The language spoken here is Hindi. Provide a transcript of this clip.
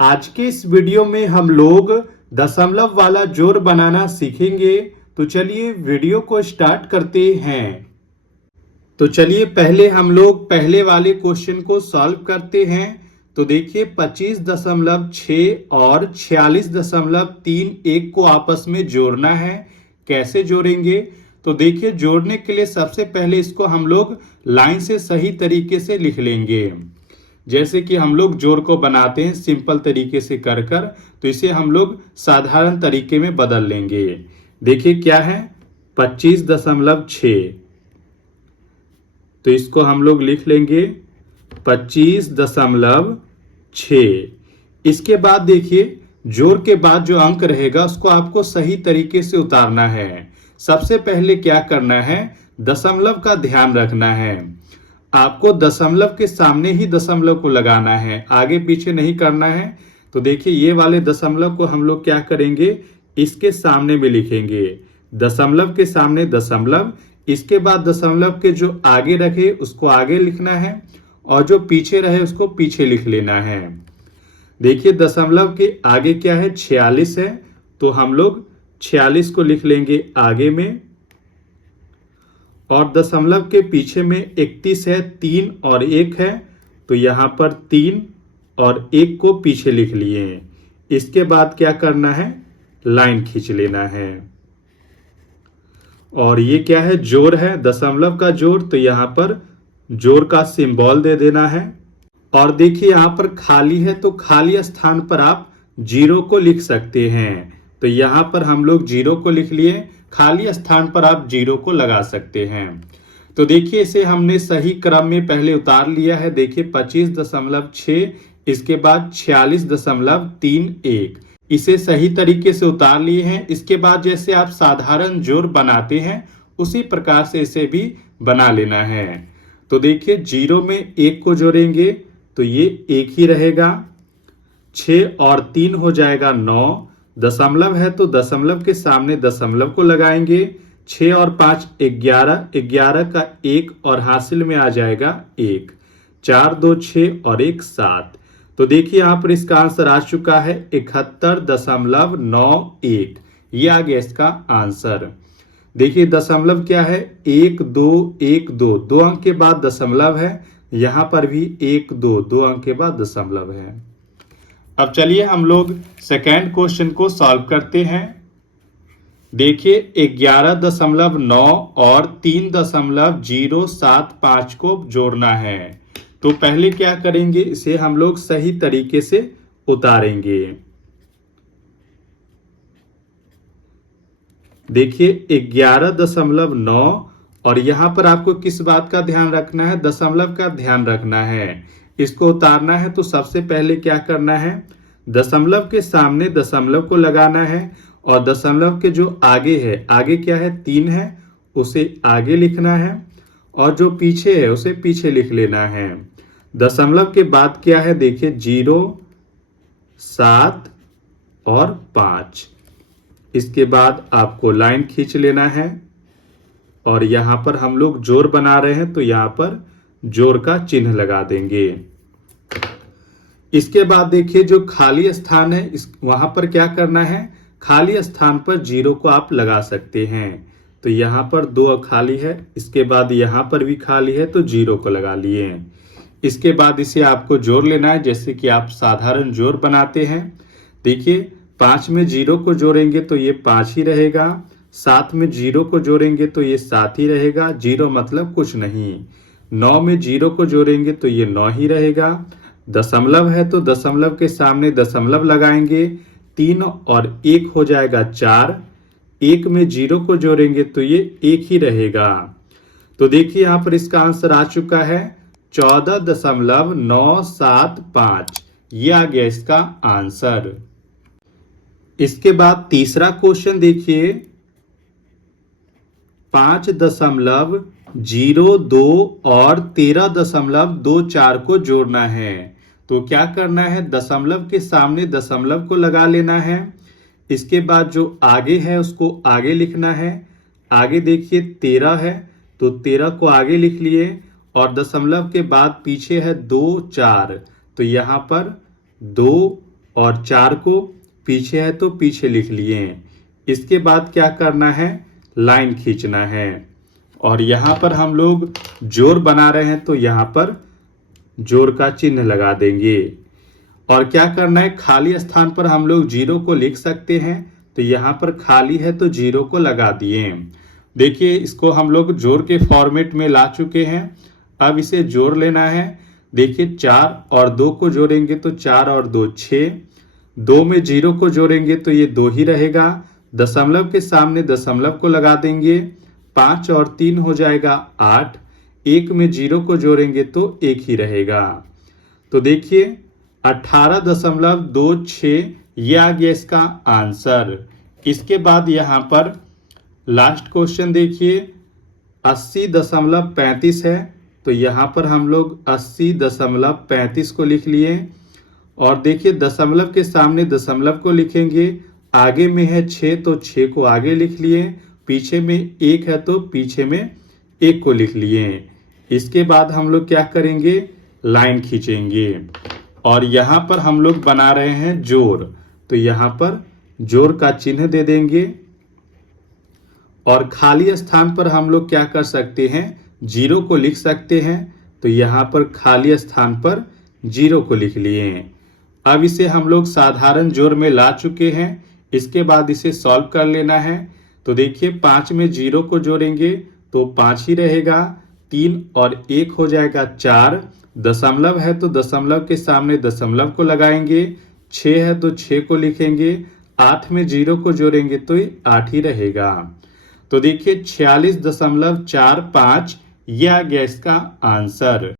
आज के इस वीडियो में हम लोग दशमलव वाला जोड़ बनाना सीखेंगे। तो चलिए वीडियो को स्टार्ट करते हैं। तो चलिए पहले हम लोग पहले वाले क्वेश्चन को सॉल्व करते हैं। तो देखिए 25.6 और 46.31 को आपस में जोड़ना है। कैसे जोड़ेंगे? तो देखिए जोड़ने के लिए सबसे पहले इसको हम लोग लाइन से सही तरीके से लिख लेंगे। जैसे कि हम लोग जोड़ को बनाते हैं सिंपल तरीके से कर तो इसे हम लोग साधारण तरीके में बदल लेंगे। देखिए क्या है 25.6, तो इसको हम लोग लिख लेंगे 25.6। इसके बाद देखिए जोड़ के बाद जो अंक रहेगा उसको आपको सही तरीके से उतारना है। सबसे पहले क्या करना है, दशमलव का ध्यान रखना है। आपको दशमलव के सामने ही दशमलव को लगाना है, आगे पीछे नहीं करना है। तो देखिए ये वाले दशमलव को हम लोग क्या करेंगे, इसके सामने में लिखेंगे। दशमलव के सामने दशमलव, इसके बाद दशमलव के जो आगे रखे उसको आगे लिखना है और जो पीछे रहे उसको पीछे लिख लेना है। देखिए दशमलव के आगे क्या है 46 है, तो हम लोग 46 को लिख लेंगे आगे में। और दशमलव के पीछे में 31 है, 3 और 1 है, तो यहाँ पर 3 और 1 को पीछे लिख लिए हैं। इसके बाद क्या करना है, लाइन खींच लेना है। और ये क्या है, जोड़ है, दशमलव का जोड़, तो यहाँ पर जोड़ का सिंबल दे देना है। और देखिए यहाँ पर खाली है, तो खाली स्थान पर आप 0 को लिख सकते हैं। तो यहाँ पर हम लोग 0 को लिख लिए, खाली स्थान पर आप 0 को लगा सकते हैं। तो देखिए इसे हमने सही क्रम में पहले उतार लिया है। देखिए 25.6, इसके बाद 46.31, इसे सही तरीके से उतार लिए हैं। इसके बाद जैसे आप साधारण जोड़ बनाते हैं उसी प्रकार से इसे भी बना लेना है। तो देखिए 0 में 1 को जोड़ेंगे तो ये 1 ही रहेगा। 6 और 3 हो जाएगा 9। दशमलव है तो दशमलव के सामने दशमलव को लगाएंगे। 6 और 5 11, 11 का 1 और हासिल में आ जाएगा 1। 4 2 6 और 1 7। तो देखिए यहाँ पर इसका आंसर आ चुका है 71.91। ये आ गया इसका आंसर। देखिए दशमलव क्या है 1 2 1 2, 2 अंक के बाद दशमलव है। यहाँ पर भी 1 2, 2 अंक के बाद दशमलव है। अब चलिए हम लोग सेकेंड क्वेश्चन को सॉल्व करते हैं। देखिए 11.9 और 3.075 को जोड़ना है। तो पहले क्या करेंगे, इसे हम लोग सही तरीके से उतारेंगे। देखिए 11.9 और यहां पर आपको किस बात का ध्यान रखना है, दशमलव का ध्यान रखना है। इसको उतारना है तो सबसे पहले क्या करना है, दशमलव के सामने दशमलव को लगाना है और दशमलव के जो आगे है, आगे क्या है 3 है, उसे आगे लिखना है और जो पीछे है उसे पीछे लिख लेना है। दशमलव के बाद क्या है, देखिए 0 7 और 5। इसके बाद आपको लाइन खींच लेना है और यहां पर हम लोग जोड़ बना रहे हैं तो यहां पर जोड़ का चिन्ह लगा देंगे। इसके बाद देखिए जो खाली स्थान है वहां पर क्या करना है, खाली स्थान पर 0 को आप लगा सकते हैं। तो यहां पर 2 खाली है, इसके बाद यहां पर भी खाली है तो 0 को लगा लिए हैं। इसके बाद इसे आपको जोड़ लेना है जैसे कि आप साधारण जोड़ बनाते हैं। देखिए 5 में 0 को जोड़ेंगे तो ये 5 ही रहेगा। 7 में 0 को जोड़ेंगे तो ये 7 ही रहेगा, 0 मतलब कुछ नहीं। 9 में 0 को जोड़ेंगे तो ये 9 ही रहेगा। दशमलव है तो दशमलव के सामने दशमलव लगाएंगे, 3 और 1 हो जाएगा 4। 1 में 0 को जोड़ेंगे तो ये 1 ही रहेगा। तो देखिए यहाँ पर इसका आंसर आ चुका है 14.975। ये आ गया इसका आंसर। इसके बाद तीसरा क्वेश्चन देखिए 5.02 और 13.24 को जोड़ना है। तो क्या करना है, दशमलव के सामने दशमलव को लगा लेना है। इसके बाद जो आगे है उसको आगे लिखना है। आगे देखिए 13 है तो 13 को आगे लिख लिए और दशमलव के बाद पीछे है 2 4, तो यहाँ पर 2 और 4 को पीछे है तो पीछे लिख लिए। इसके बाद क्या करना है, लाइन खींचना है और यहाँ पर हम लोग जोड़ बना रहे हैं तो यहाँ पर जोड़ का चिन्ह लगा देंगे। और क्या करना है, खाली स्थान पर हम लोग 0 को लिख सकते हैं तो यहाँ पर खाली है तो 0 को लगा दिए। देखिए इसको हम लोग जोड़ के फॉर्मेट में ला चुके हैं। अब इसे जोड़ लेना है। देखिए 4 और 2 को जोड़ेंगे तो 4 और 2 6, 2 में 0 को जोड़ेंगे तो ये 2 ही रहेगा, दशमलव के सामने दशमलव को लगा देंगे, 5 और 3 हो जाएगा 8, 1 में 0 को जोड़ेंगे तो 1 ही रहेगा। तो देखिए 18.26 ये आ गया इसका आंसर। इसके बाद यहाँ पर लास्ट क्वेश्चन देखिए 80.35 है तो यहाँ पर हम लोग 80.35 को लिख लिए और देखिए दशमलव के सामने दशमलव को लिखेंगे, आगे में है 6 तो 6 को आगे लिख लिए, पीछे में 1 है तो पीछे में 1 को लिख लिए। इसके बाद हम लोग क्या करेंगे, लाइन खींचेंगे और यहाँ पर हम लोग बना रहे हैं जोड़, तो यहाँ पर जोड़ का चिन्ह दे देंगे और खाली स्थान पर हम लोग क्या कर सकते हैं, 0 को लिख सकते हैं तो यहाँ पर खाली स्थान पर 0 को लिख लिए। अब इसे हम लोग साधारण जोड़ में ला चुके हैं। इसके बाद इसे सॉल्व कर लेना है। तो देखिए 5 में 0 को जोड़ेंगे तो 5 ही रहेगा, 3 और 1 हो जाएगा 4, दशमलव है तो दशमलव के सामने दशमलव को लगाएंगे, 6 है तो 6 को लिखेंगे, 8 में 0 को जोड़ेंगे तो ये 8 ही रहेगा। तो देखिए 46.45 ये आ गया इसका आंसर।